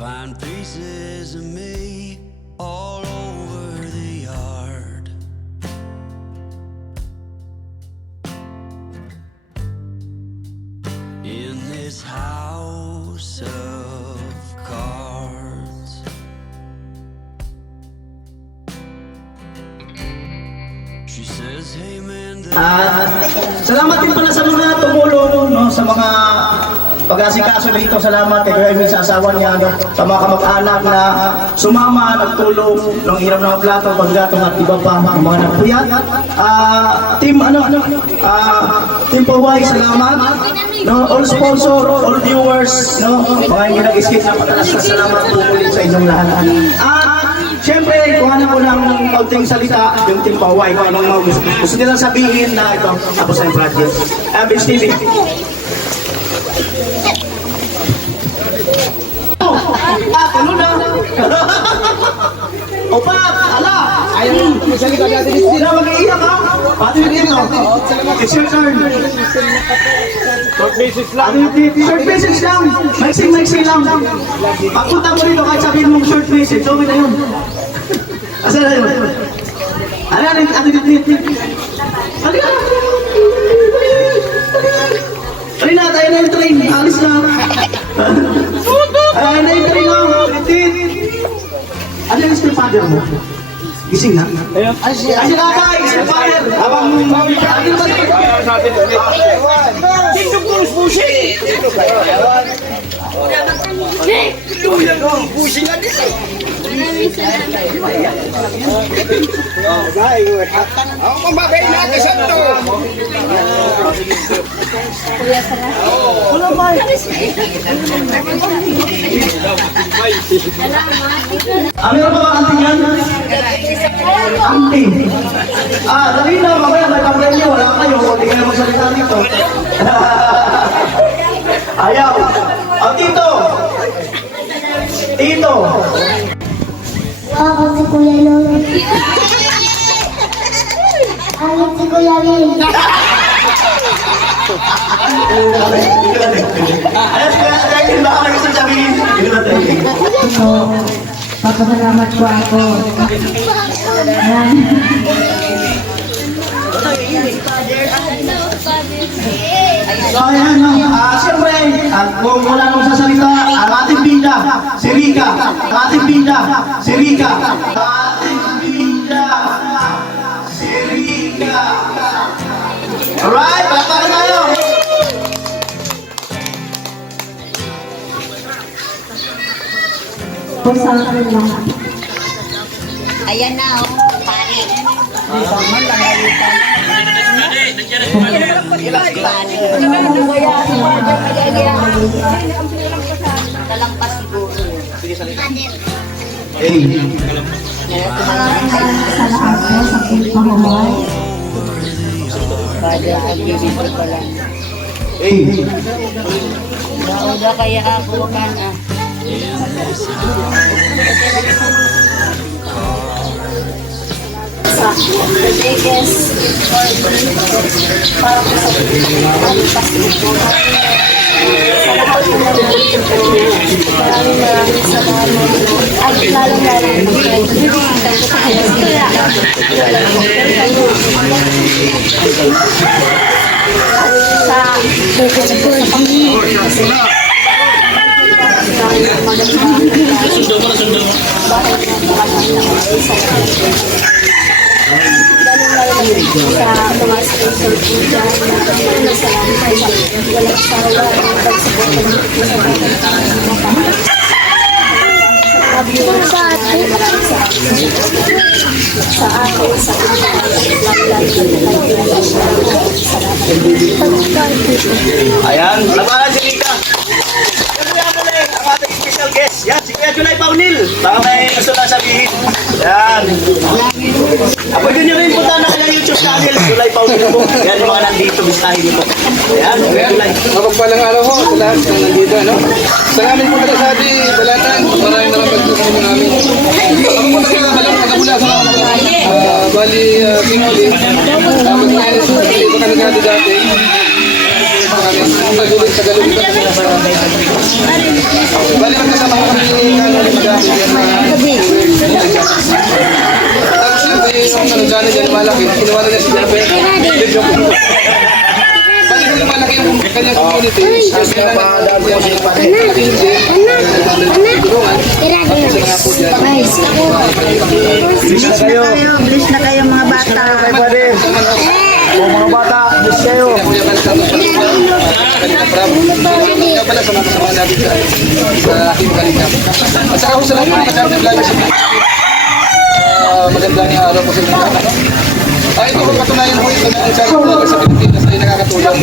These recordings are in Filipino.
find pieces of me all over the yard. In this house of cards. She says, hey man, Salamat din pala sa mga tumulong, no, sa mga pag-asikaso dito. Salamat kay Kuya Emil sa asawa niya, no, sa mga kamag-anak na sumama, nagtulong ng hirap ng plato, paggatong at iba pa, mga nagpuyat. Team Paway, salamat. No, all sponsor, all viewers, no, mga hindi nag-skip na patalas na salamat po ulit sa inyong lahat. Siyempre, kuha na ko ng kaunting salita yung Team Paway, kung anong mga gusto nilang sabihin na ito, tapos na yung project. Vince TV. Ano na? Opa, ala! Ayun, salita natin. Hindi na mag-iiyak ha? Pati yung dito. It's your turn. Short basis lang. Short message lang. Maiksi lang. Pagpunta mo rito kahit sabihin mong short message, okay na yun. Asan na yun? Ano na yung Halika na, tayo na yung train. Alis na. Ayun na yung train mo. Ano yung stepfather mo? Gising na? Ay, si Kakay, stepfather. Habang ano ba tayo? Dito puros busi! Busi nga dito! Ako kumabay na kasan to! Wala ba? Meron ba ang auntie yan? Auntie. Dali na, mamaya may kamay niyo. Wala kayo. Hindi kayo magsalita dito. Ayaw. Tito. Tito. Ako si Kuya Lolo. Ako si Kuya Lolo. Baka may gusto sabihin. Papasalamat po ako. Ayan, siyempre, kung wala nang sasalita, ang ating bida, si Rika. Ang ating bida, si Rika. Alright, palakpakan tayo. Po sa akin lahat. Ayan na, oh, pare. Talampas siguro. Hey. Sa lahat po sa pagpahumay. Kada pagbibigay pa lang. Hey. Nauda kaya ako ka na. Sa Rodriguez para po sa talampas siguro. Sa lahat po na nandito po. Maraming salamat. At lalong-lalong po kayo. Bibigyan ko sa kanya. Sa bukod po sa sa mga sponsor po dyan na salamat kayo sa walang sawa ng pagsuporta ng sa viewers sa akin sa Ayan, labanan si Rika. Ang ating special guest. Yan, si Kuya July Paunil. Baka may gusto na sabihin. Yan. Pwede nyo rin punta na kanyang YouTube channel. July Paunil po. Yan yung mga nandito. Bistahin nyo po. Ayan, July. Mapagpalang araw ko sa lahat ng nandito, ano? Salamat po pala sa ating balatan. Maraming pagtutulong namin. Ako po nagmula sa bali, Pingoli. Magkakalis po. Ito kami dati. Maraming Galulit sa galulit ka na sa bali magkasama ko kami ni Kano ni Madami yan na tapos yung dyan dyan malaki kinuha na niya si Jennifer bali kung malaki yung kanyang community kaya na Bless na kayo mga bata. O mga bata, bless kayo. Kaya pala sama-sama natin sa aking kalingap. At saka ko sa lahat ng mga vlogger sa magandang araw po sa inyo. Ito ko patunayan po ito ng isang vlogger sa Pilipinas ay nakakatulong.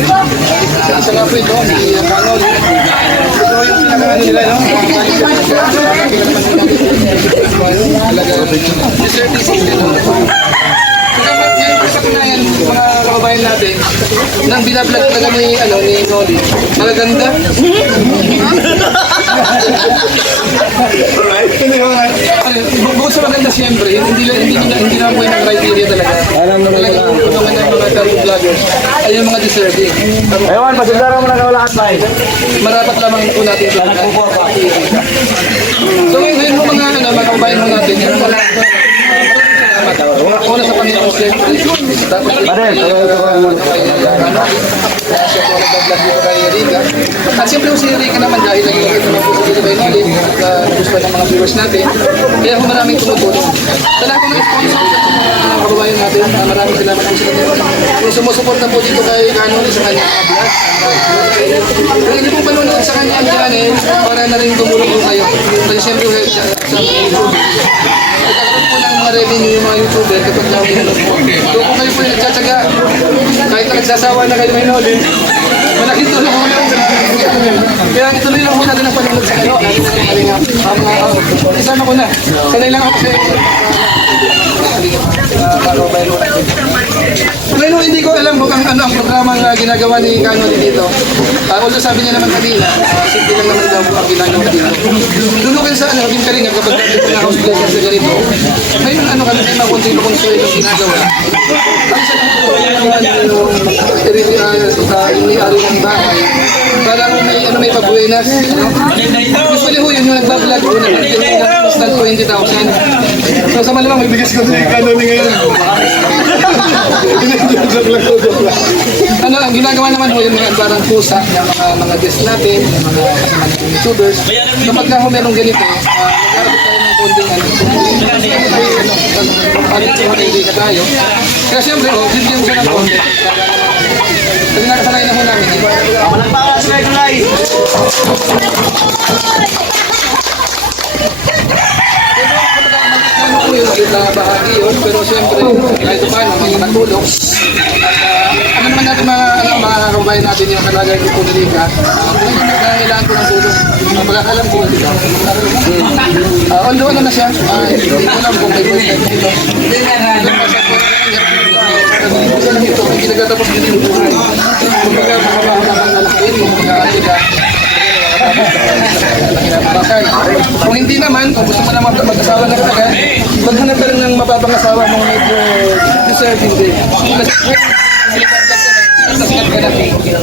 Isa nga po ito, si Kanol. Ito yung pinakaano nila, no? Talaga, deserting system. Sa kanayan, mga kababayan natin, nang binablog talaga ni Noli, magaganda. Bukod sa maganda siyempre, hindi na po yung criteria talaga. Talaga yung mga vloggers ay yung mga deserving. Ewan, pasundara mo na kaulahan ba eh? Marapat lamang po natin ito. So ngayon po mga kababayan mo natin, yung una sa Panginoon siyempre. Tapos siya po nag-vlog dito kay Rica. At siyempre si Rica naman dahil nag-iikot naman po sa dito kay Noli at gusto ng mga viewers natin. Kaya po maraming tumutulong. Sa lahat ng sponsor sa mga kababayan natin, maraming salamat po sa kanila. Kung sumusuporta po dito kay Noli sa kanyang vlog. Kung hindi po panunod sa kanyang channel, para na rin tumulong po kayo. Kasi siyempre sa mga YouTube. Nagkakaroon po ng mga revenue yung mga YouTuber kapag nahulunod po. So kung kayo po yung nagtsatsaga, kahit na nagsasawa na kayo may Noli, malaking tulong po yun. Kaya ituloy lang po natin ang panunod sa kayo. Isama ko na. Sanay lang ako kasi ngayon hindi ko alam kung ano ang programa na ginagawa ni Kano dito. Although sabi niya naman kanina, simple lang naman daw ang ginagawa dito. Lulukin sa Kabing Kalinga kapag dito na house blessing sa ganito. Ngayon kami may mga konting konsol yung ginagawa. Ang isa lang po yung may-ari ng bahay. Parang may pagbuenas. Usually ho yun yung nagbablog ko na mas than 20,000. So sa malamang may bigas ko sa Kano ni ngayon. Ang ginagawa naman ho yung mga parang pusa ng mga guests natin, mga YouTubers. Kapag na ho merong ganito, nagkaroon tayo ng konting tayo. Kaya siyempre, bigyan siya ng konti. Kasi nakasanay na ho namin. Malagpakas kayo kulay! Ano po yung bahagi yun, pero siyempre, kahit paano, may natulong. At naman natin mga kababayan natin yung kalagay ko ni Rica, kailangan ko ng tulong. Pagkakalam ko dito. Although ano na siya, hindi ko alam kung may boyfriend dito. Ito, may ginagtatapos din yung buhay. Kumbaga, makabahalaman na lakin, mag-aalika. Kung hindi naman, kung gusto mo naman mag-asawa na talaga, maghanap ka rin ng mababang asawa mong medyo deserving din.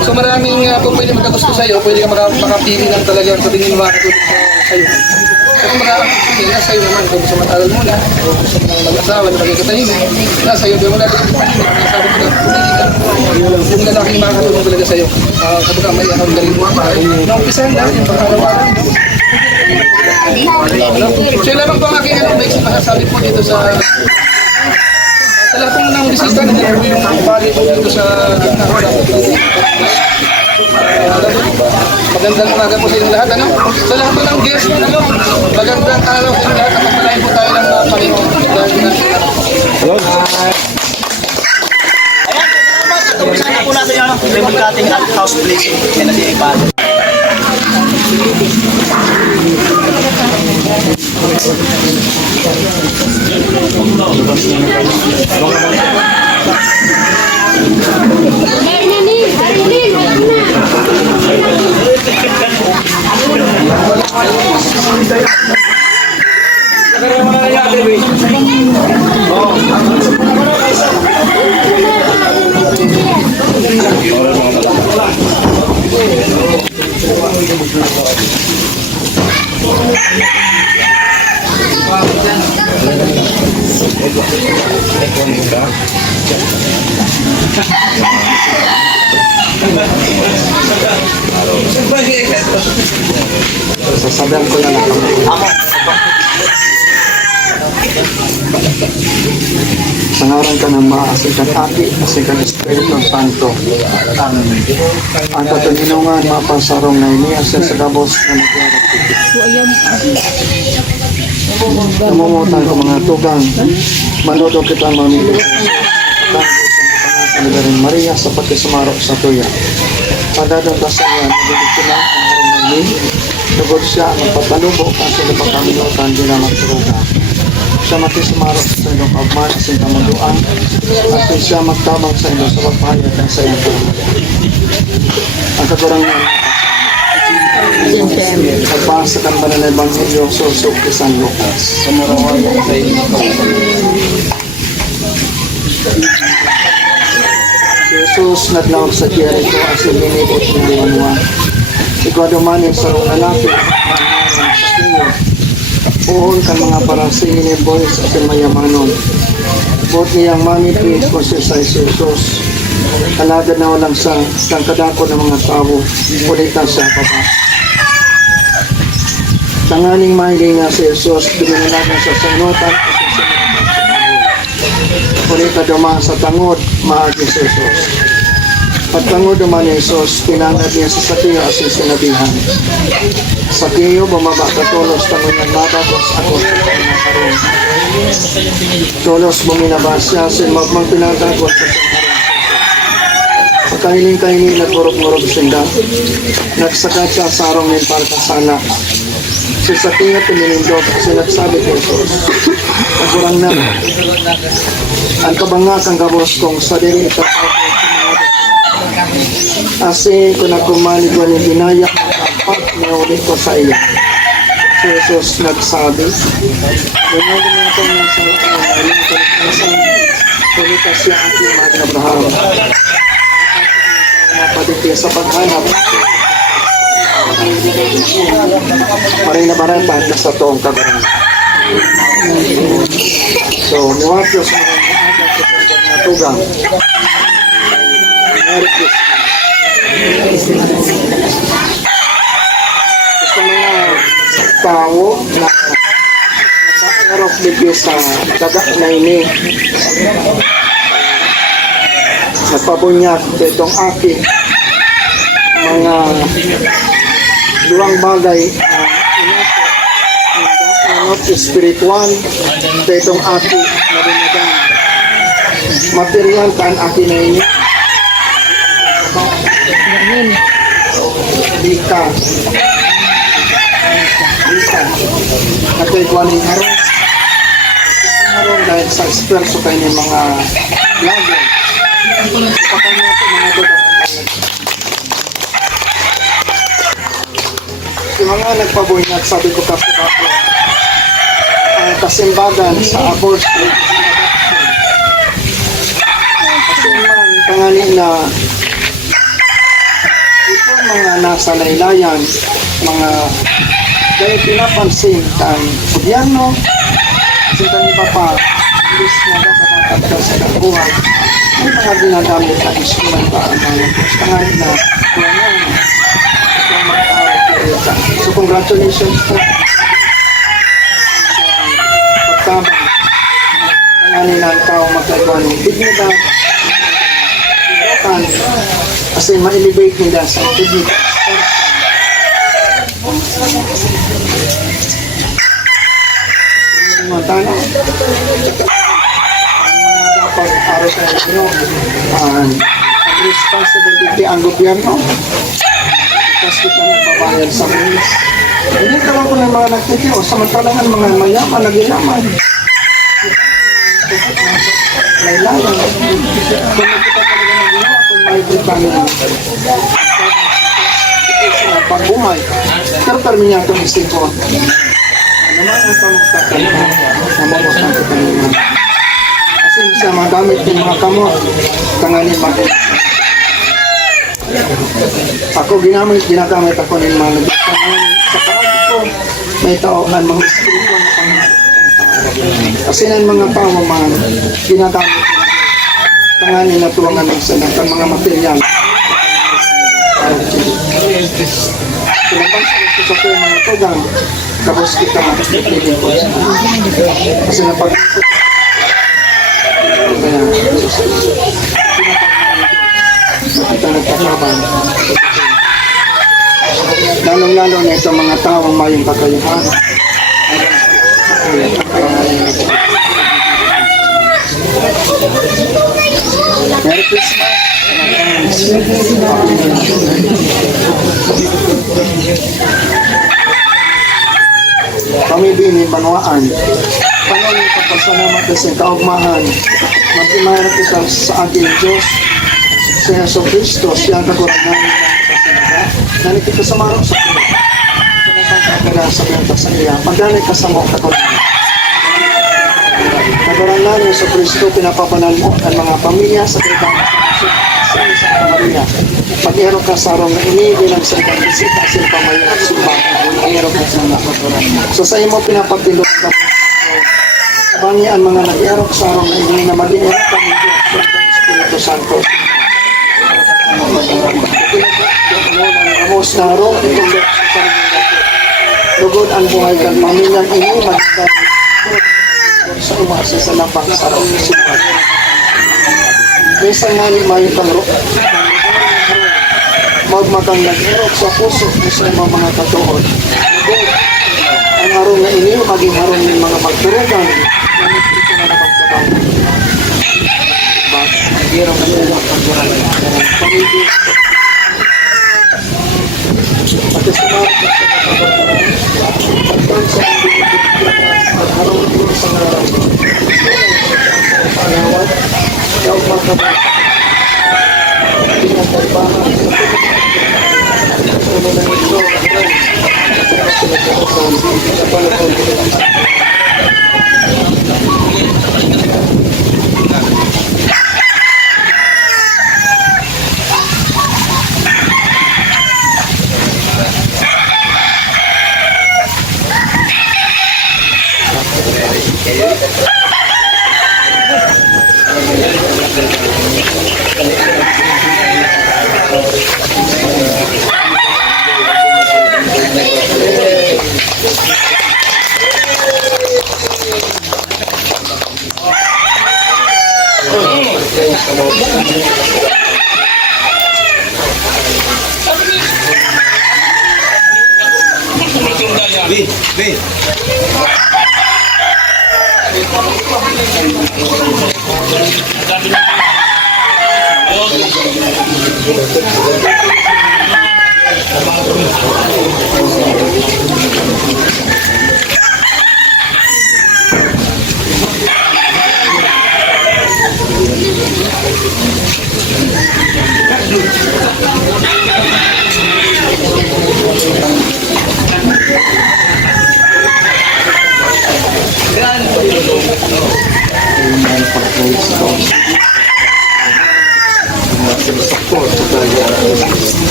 So maraming kung pwede magkagusto sa'yo, pwede ka makapili ng talagang sa tingin mo makakatulog sa'yo. Kung makakapili na sa'yo naman, kung gusto mag-aral muna, o gusto mag-asawa na magkikatahin, na sa'yo, di mo na rin yung lalaki makakatulong talaga sa'yo. Kapag may akong galing mo, naumpisahan dahil yung pag-araw-araw. So lamang po ang aking basic masasabi po dito sa lahat po ng bisita na dito yung pali po dito sa magandang umaga po sa inyong lahat. Sa lahat po ng guests, magandang araw sa lahat at magpalain po tayo ng Panginoon. Tapos na po natin yung ribbon cutting at house blazing. Yan na si Ipan. Sasabihan ko na lang kami. Sangaran ka ng maasin ka Aki, asin ka ng Espiritu Santo. Ang katalinungan, mapasarong na ini, asin sa kabos na naglarap. Namumutan ko mga tugang, manodo kita mamili. Pagkakas Maria sa pagkasumarok sa tuya. Padadang kasaya, nagigit ko lang ang harong na ini. Tugod siya ang pagpalubo kasi na pagkamilutan din ang magturuga. Siya mati sumarok sa ilong agman sa kamaluan at siya magtabang sa ilo sa pagpahayag ng sa iyong pangalaman. Ang kagurang na pagpasa kan ba na Ebanghelyo susok kay San Lucas. Si Jesus naglawag sa Jericho as ininibot ng manuan. Ikaw dumanin sa lalaki sa kiyo. Puhon ka mga parasingin ni boys at mayamanon. Bot niyang manipis ko siya sa Jesus. Kalagad na walang sang kadako ng mga tao. Ulitan sa baba. Tanganing mahiling nga si Jesus. Binulagan sa sanutan at sa sanutan sa tangod. Ulitan dumaan sa tangod, maagi si Jesus. Pagtangod naman ni Jesus, pinangad niya sa Sakiyo at sinabihan. Sakiyo, bumaba ka tulos, tangon ng mabagos ako sa pinakaroon. Tulos buminabas siya, sinmagmang pinagagwas sa pagkahiling-kahiling nagmurog-murog sinda. Nagsakad siya sa arong ng parkasana. Si Sakiyo pinilindot kasi nagsabi kay Jesus, nagurang na. Ang kabangak ang gabos kong sa diri ito kasi kung nagkumalig ko ng binaya at niulit ko sa iyo. Si Jesus nagsabi, ganyan din ito ng kulitas siya ang iman ng Abraham. Napaditi sa paghanap. Maray na baratan na sa toong kabarang. So, niwag Diyos maraming agad sa kanyang natugang. Merry Christmas. Gusto mga tao na nakakarok bigyo sa daga na ini. Nagpabunyag itong aking mga luwang bagay not spiritual itong aking narinig material kan aking na ini. Dika nagkaikuan ng harong dahil sa esperso kayo ng mga vlogger pakanya ito mga doon yung mga nagpabunyag sabi ko kasi ako ang kasimbagan sa abortion kasi man panganin na mga nasa laylayan, mga dahil pinapansin kang gobyerno, kasi kang papa, ilis na dapat sa kabuhay, may mga ginagamit na iskulan pa ang mga tanganin na kuwanan. So congratulations po. Pagtabang, tanganin ang tao magkagawa ng dignidad, kasi ma-elevate nila sa dignidad. Mga tanong, dapat para sa inyo, ang responsibility ang gobyerno, kasi kita nagbabayad sa milis. Hindi naman ko ng mga nagtitiyo, samantalangan mga mayaman, nag-ilaman. Laylayan. Kung nakita talaga nag-ilaman, kung may Britanya, pagbuhay. Pero terminya itong isipon. Naman ang pamagtakan na mamamagtakan kita naman. Kasi siya magamit yung mga kamot, tanganin mati. Ako ginagamit ako ng mga nagtatangan sa parang ko. May taohan mga spiritual na pangalan. Kasi ng mga tao man, ginagamit ko tanganin na tuwangan ng sanang mga material. Sinabang sa ko yung mga tugang, tapos kita magpipili ko. Kasi napag... Kaya, kita nagkakaban. Lalong-lalo na itong mga taong mayong kakayuhan. Merry Christmas! Kami din Banwaan. Panginoon, kapasalamat sa kaugmahan. Magtimayarap kita sa ating Diyos, sa Yeso Cristo, siya ang kakurangan ng kasinada. Nanik kita sa marok sa Pilipinas. Sa sa benta sa iya. Pagdanay ka sa mga kakurangan. Kakurangan ng Yeso Cristo, pinapapanan mo ang mga pamilya sa Pilipinas. Sa Maria. Pag-ero ka sa arong na ini, bilang sa ikang bisita, sa pamayo at sumbang. Pag-ero ka sa mga kakurangan. So sa imo pinapagpindot ka bangi ang mga nag-erok sa araw na ini na mag-erok kami Diyos sa Espiritu Santo. Ramos na araw, itong Diyos sa sarili natin. Lugod ang buhay kang pamilyang ini, magkakaroon sa umasa sa lapang sarap na sipat. Minsan nga ni Mayo Tamro, magmakang nag-erok sa puso sa mga katuon. Lugod ang araw na ini, maging araw ng mga magturugan. Gamit ito na naman sa bago. Mag-iraw na nila ang buhay. Pamilya. At sa mga pagkakas sa araw ito sa araw. Panawad. Yaw magkabay. Pinagpagpahan. Ulo na ito. Sa panahon ito.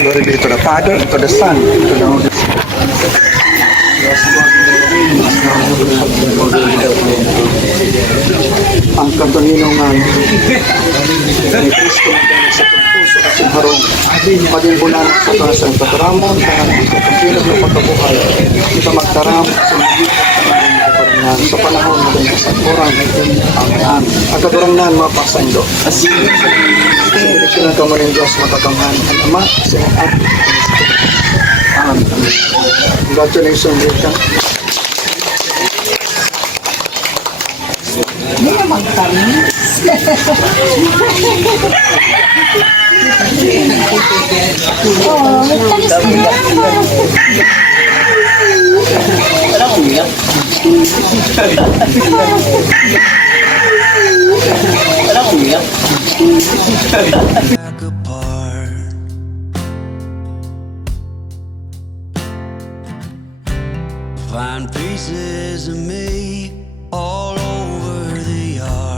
Glory be to the Father, to the Son, to the Holy Spirit. Ang katuninungan ni Kristo na sa puso at sa harong maging bulan sa taas ang kataramon kaya ito ang pinag ng pagkabuhay kita magtaram sa katurangan sa panahon ng kasapuran ang katurangan mga pasando siya kamo ng Diyos matatamhan ang Ama sa at congratulations Rika. Hindi naman kami. Oh, nagtalis ka na. Wala ko umiyak. Wala ko umiyak. back apart. Find pieces of me all over the yard.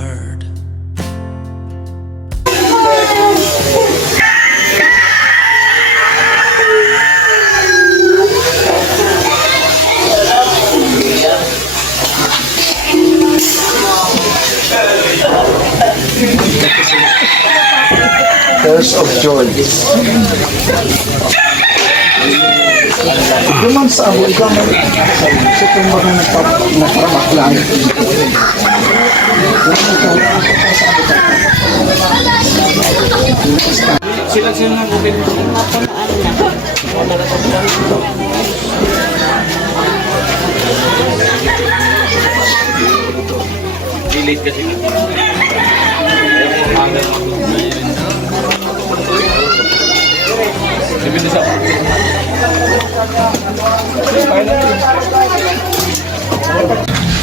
Tears of joy. Duman sa abo, ikaw man sa itong mga nagparamak lang.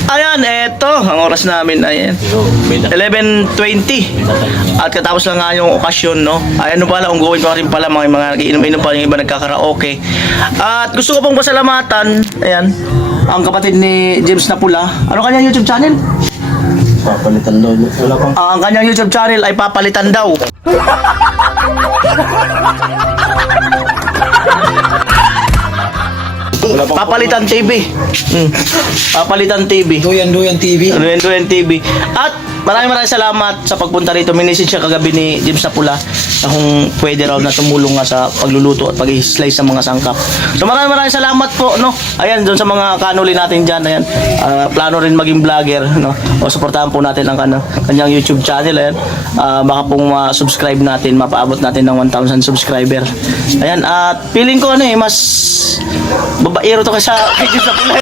Ayan, eto, ang oras namin ay 11:20. At katapos lang nga yung okasyon, no? Ayan pala, ungguin pa rin pala mga nagiinom-inom pa yung iba nagkakaraoke. At gusto ko pong pasalamatan, ayan, ang kapatid ni James Napula. Ano kanyang YouTube channel? Papalitan daw. Wala pang Ang kanyang YouTube channel ay papalitan daw. Papalitan TV. Papalitan TV. Duyan TV. Duyan TV. At maraming salamat sa pagpunta rito. Minisage siya kagabi ni James Napula na kung pwede raw na tumulong nga sa pagluluto at pag-slice ng mga sangkap. So maraming salamat po, no. Ayan, doon sa mga kanuli natin diyan, ayan. Plano rin maging vlogger, no. O suportahan po natin ang kanyang YouTube channel, ayan. Baka pong ma-subscribe natin, mapaabot natin ng 1,000 subscriber. Ayan, at feeling ko mas babaero to kaysa kay James Napula.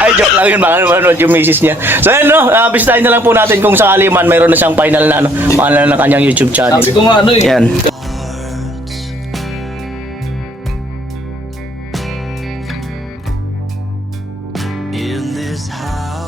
Ay, joke lang yun, baka manonood yung misis niya. So yun, no, bisitahin na lang po natin kung sakali man mayroon na siyang final na, pangalan ng kanyang YouTube channel. Sabi ko nga Yan. in this house.